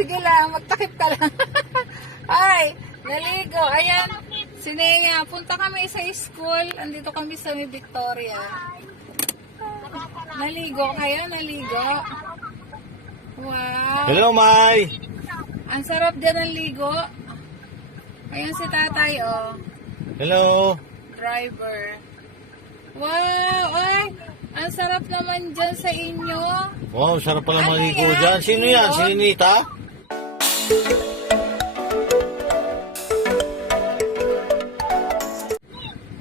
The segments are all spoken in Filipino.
sige lang, magtakip ka lang. Ay, naligo. Ayan, si Nea. Punta kami sa school. Andito kami sa may Victoria. Naligo kayo? Naligo? Wow. Hello, May. Ang sarap din ng ligo. Ayan si tatay, oh. Hello. Driver. Wow, ay. Ang sarap naman dyan sa inyo. Wow, sarap pala Ano maligo yan? dyan. Sino yan? Ligo? Si Ninita?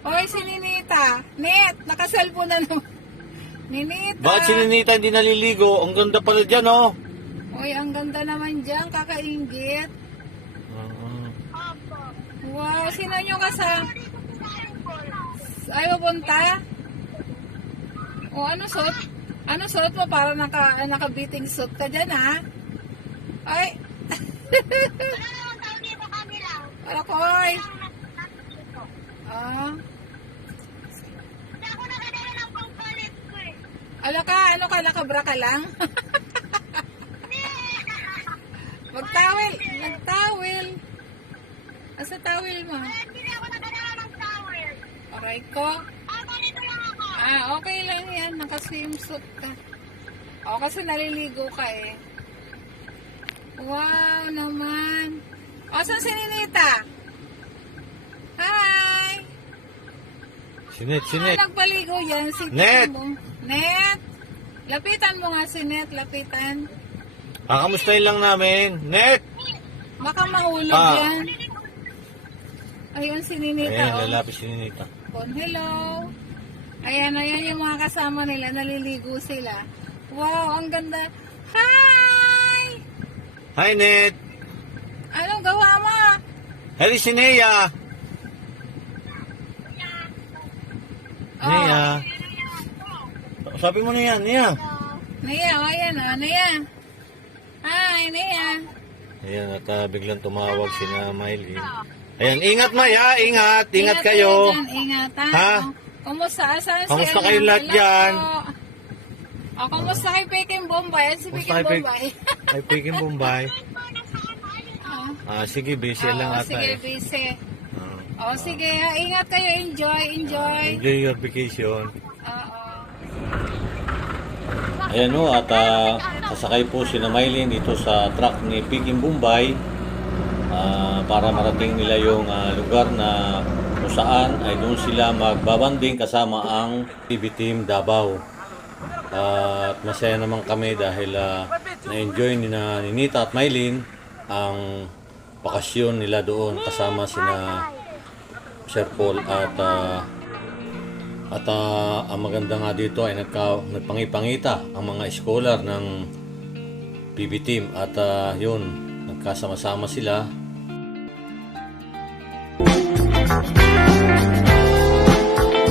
Oy, si Ninita. Net, nakaselfon na naman. Ninita. Bakit si Ninita hindi naliligo? Ang ganda pala dyan, oh. Oy, ang ganda naman dyan. Kakaingit. Wow, sino nyo kasama? Ay, mapunta? O, ano suot? Ano suot mo? Para naka-beating suit ka dyan, ha? Ay. Wala ko, oy. Ah. Ala ka, ano ka? Nakabra ka lang? Magtawil. Nagtawil. Asa tawil mo? Aray ko. Ah, okay lang yan. Naka-swimsuit ka. O, kasi naliligo ka eh. Wow naman. O, saan si Ninita? Hi! Sinet. Nagpaligo yan. Si Net! Net! Lapitan mo nga si Net. Lapitan. Kamustahin lang namin. Net! Baka mahulog yan. Ayun si Ninita. Ayan, Oh. lalapis si Ninita. Hello. Ayan yung mga kasama nila. Naliligo sila. Wow, ang ganda. Hi! Hi, Net! Anong gawa mo? Hello, si Nea! Nea! Sabi mo na yan, Nea! Nea, ayan o. Nea. Hi, Nea. Ayan, at biglang tumawag si na Mylene. Ayan, ingat May ha, ingat kayo. Dyan, ingat ha. Ha? Kumusta? Saan Kamusta kayong lahat dyan? O, kumusta kay Peking Bombay? Si Kamusta Peking kay Bombay. Ay, Peking Bombay. Sige, busy lang ata sige, eh. busy. O, sige, ingat kayo. Enjoy. Enjoy your vacation. Oo. Ayan o, at sasakay po si na Mylene dito sa truck ni Peking Bombay para marating nila yung lugar na kung saan ay doon sila magbabanding kasama ang TV Team Davao. At masaya naman kami dahil na-enjoy ni na Ninita at Mylene ang bakasyon nila doon kasama sina Sir Paul at ang maganda nga dito ay nagpangipangita ang mga scholar ng PB Team at yun, nagkasama-sama sila.